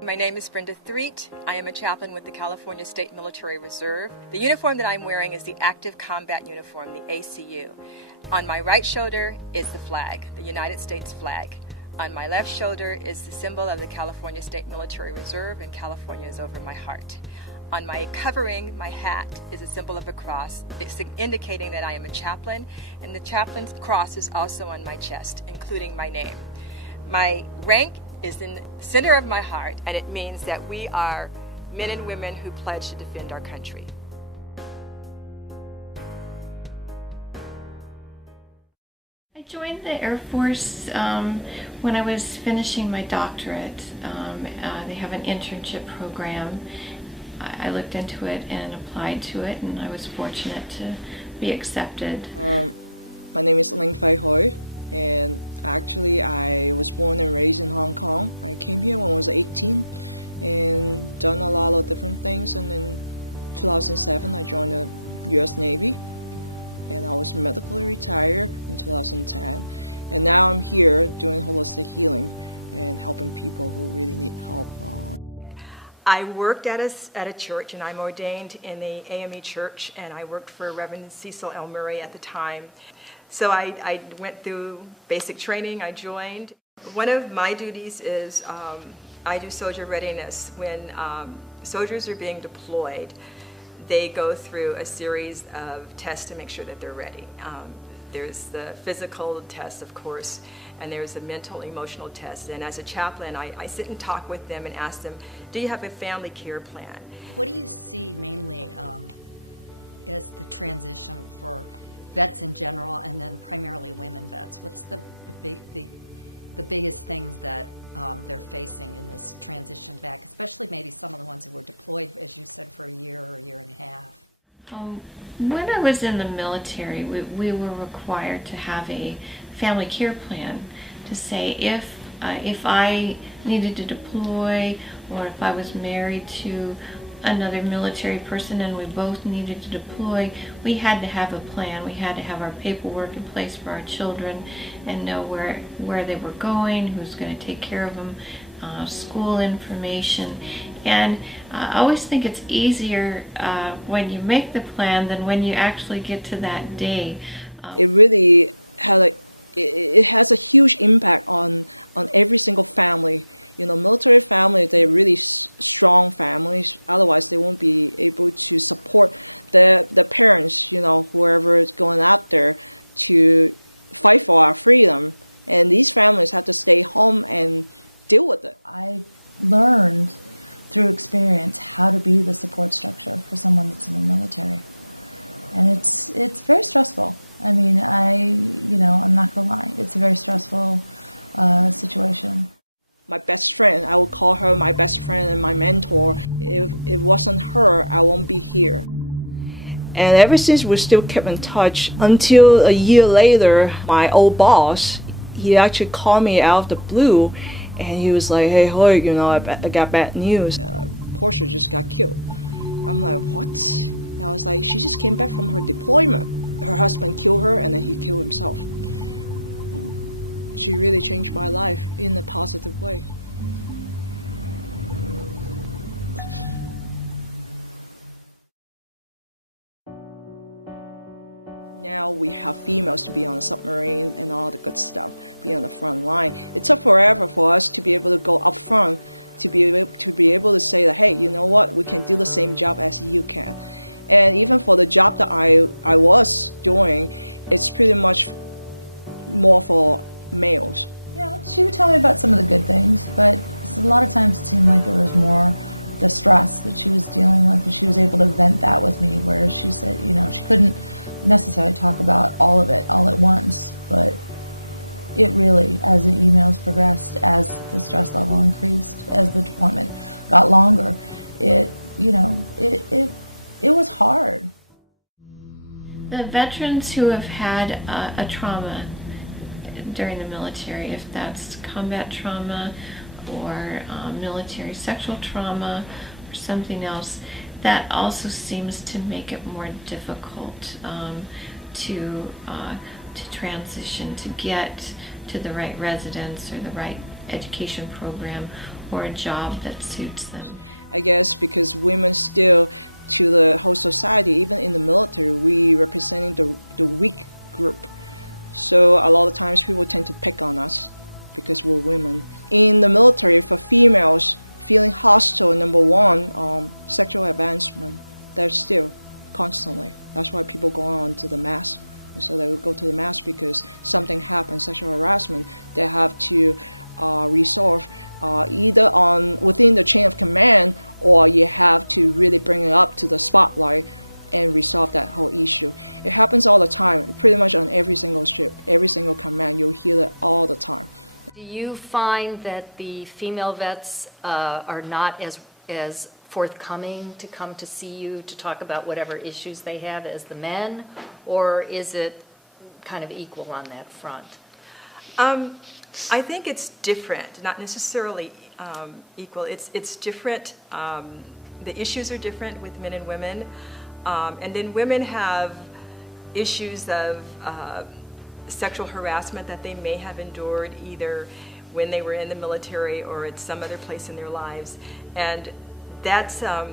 My name is Brenda Threet. I am a chaplain with the California State Military Reserve. The uniform that I'm wearing is the Active Combat Uniform, the ACU. On my right shoulder is the flag, the United States flag. On my left shoulder is the symbol of the California State Military Reserve, and California is over my heart. On my covering, my hat, is a symbol of a cross. It's indicating that I am a chaplain, and the chaplain's cross is also on my chest, including my name. My rank is in the center of my heart, and it means that we are men and women who pledge to defend our country. I joined the Air Force when I was finishing my doctorate. They have an internship program. I looked into it and applied to it, and I was fortunate to be accepted. My name is Ling Fei Hui, and actually I was born and raised in Hong Kong. I came here when I was 18 and done a lot of different things, and in 2007 I joined the US Navy, and I was medically retired in 2010, and now I'm here doing holistic healing and helping people who really need help. I worked at a church, and I'm ordained in the AME church, and I worked for Reverend Cecil L. Murray at the time. So I went through basic training, I joined. One of my duties is I do soldier readiness. When soldiers are being deployed, they go through a series of tests to make sure that they're ready. There's the physical test, of course, and there's a mental, emotional test. And as a chaplain, I sit and talk with them and ask them, do you have a family care plan? What do you see mainly as the transition for vets in general, and then primarily women vets? What's the biggest things that they're facing in this transition back, especially maybe some of the ones who were deployed, as you said, for a year or a year and a half? When I was in the military, we were required to have a family care plan to say if I needed to deploy, or if I was married to another military person and we both needed to deploy, we had to have a plan. We had to have our paperwork in place for our children and know where they were going, who's going to take care of them, school information. And I always think it's easier when you make the plan than when you actually get to that day. It really had it has a huge impact on every single family. You know, military families, they're really strong families. Otherwise, they won't be able to support the parents, you know, whoever is going out there to fight for our freedom. And these families have to stay home and deal with it. I learned through experience how to be the support structure for someone that's in the military. And it's very stressful. I mean, I'm not gonna lie, it's a very stressful situation. My best friend, I would call her my best friend and my mentor. If it wasn't her, I won't be here. And ever since, we still kept in touch until a year later, my old boss, he actually called me out of the blue, and he was like, hey, Hoy, you know, I got bad news. Portia just got killed. I'm like, what? And I was like, she just came back from her deployment. Her husband killed her, and then he killed himself. She really changed my life in a positive way. Now we have females to be on the submarine and all the good stuff, be on the front line. It took forever for us to be able to go up front, to be able to say that, hey, you know what, we can do the same job as you can. And even for the job that I was doing, it's pretty much more for males. Yeah, she would tell me about some of the good things, but a lot of times it seemed like there was more the stress that she was dealing with, and she was able to vent that with me, whereas she said, you know, she couldn't necessarily talk about all of it all at once, but it really, as the emails progressed, as the stress level increased, as the deployment got longer, it was hard. The veterans who have had a trauma during the military, if that's combat trauma or military sexual trauma or something else, that also seems to make it more difficult to to transition, to get to the right residence or the right education program or a job that suits them. I guess because women still, to the whole society, even in the military, we representing the weak group. So a lot of times people tend to pick on us because we're women. In the military, for females, feeling hostile, number one, sexual advancement, that's still constantly. That's why people go on to the mass. So they will go to the mass because something happens, sexual harassment, they have to resolve either within the chain of command, or you have to really bring it up to the spotlight and resolve that whole issue. It happens all the time, pretty much on every single ship, every single command, you'll hear it all the time. Do you find that the female vets are not as forthcoming to come to see you to talk about whatever issues they have as the men, or is it kind of equal on that front? I think it's different, not necessarily equal. It's different. The issues are different with men and women. And then women have issues of sexual harassment that they may have endured either when they were in the military or at some other place in their lives. And that's a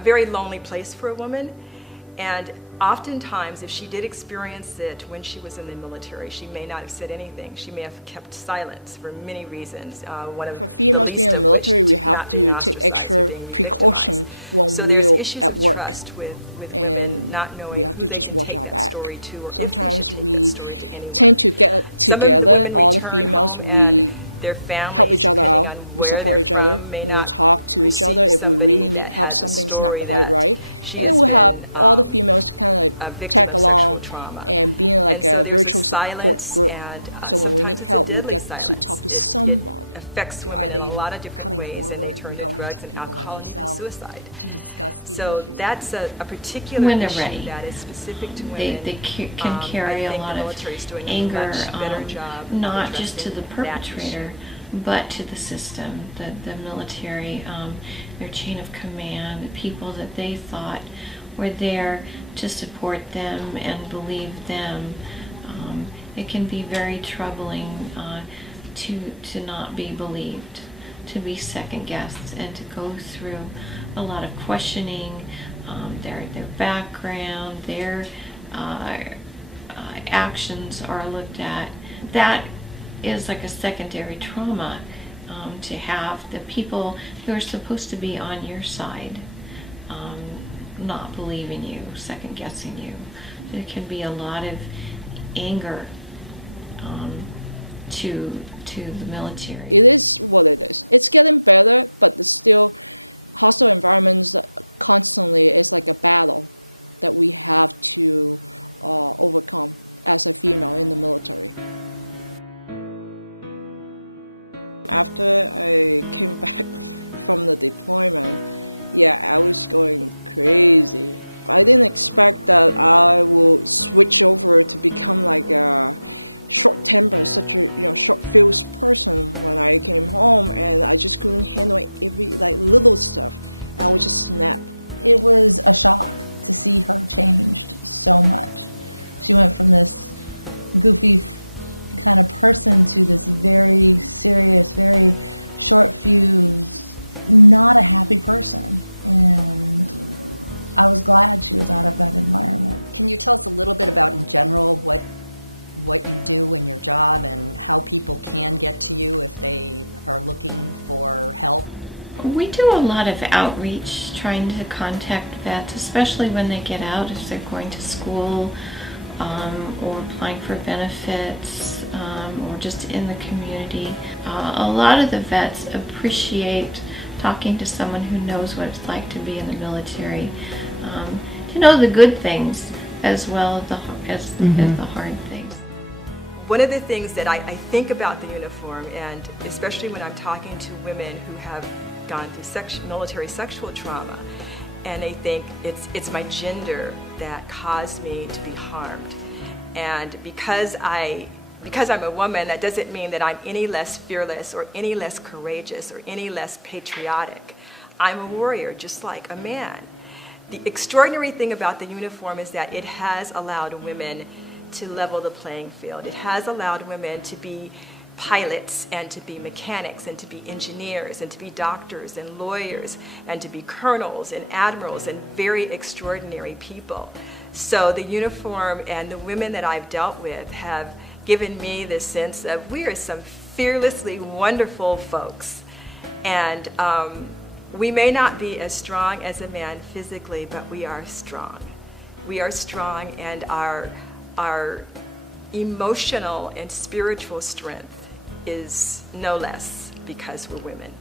very lonely place for a woman. And oftentimes, if she did experience it when she was in the military, she may not have said anything. She may have kept silence for many reasons. For females being in the military, we have to take extra precaution when we're at work. And we have to just watch our back. Sometimes we tend to get together, all the females, we help each other out, we support each other, we'll talk to each other if we really need help, something's not quite right. And then we'll have all the females kind of tag along and being like a virtual support group. So when we need help, we get to talk to somebody. Are they coming forward and going to people like yourself to discuss these issues? So that's a particular When they're issue ready. that is specific to women. They can carry a lot of anger, not just to the perpetrator, but to the system, the military, their chain of command, the people that they thought were there to support them and believe them. It can be very troubling to not be believed, to be second guessed, and to go through a lot of questioning, their background, their actions are looked at. That is like a secondary trauma, to have the people who are supposed to be on your side not believing you, second guessing you. There can be a lot of anger to the military. It is what it is. It's getting better, but it's still hostile environments constantly. It's like a battle that we have to overcome as a female in the military. After I came back from the deployment, yeah, I was going crazy. I didn't expect that I would switch over to become like a short-tempered, such a short-fused person when I came home, and I just couldn't handle every little stuff. I would just snap. It was a shock to see her changed so much. She went from this goofy kind of person to this very serious, very short-fused, not a happy person. And I was glad she was out of that environment. Can you tell us a little bit about, in general, what you do in your job and how people can get to you if they are looking for help? We do a lot of outreach, trying to contact vets, especially when they get out, if they're going to school or applying for benefits or just in the community. A lot of the vets appreciate talking to someone who knows what it's like to be in the military, to know the good things as well as the hard things. One of the things that I think about the uniform, and especially when I'm talking to women who have gone through military sexual trauma, and they think it's my gender that caused me to be harmed. And because I'm a woman, that doesn't mean that I'm any less fearless or any less courageous or any less patriotic. I'm a warrior, just like a man. The extraordinary thing about the uniform is that it has allowed women to level the playing field. It has allowed women to be pilots and to be mechanics and to be engineers and to be doctors and lawyers and to be colonels and admirals and very extraordinary people. So the uniform and the women that I've dealt with have given me this sense of we are some fearlessly wonderful folks. And we may not be as strong as a man physically, but we are strong. We are strong, and our emotional and spiritual strength is no less because we're women.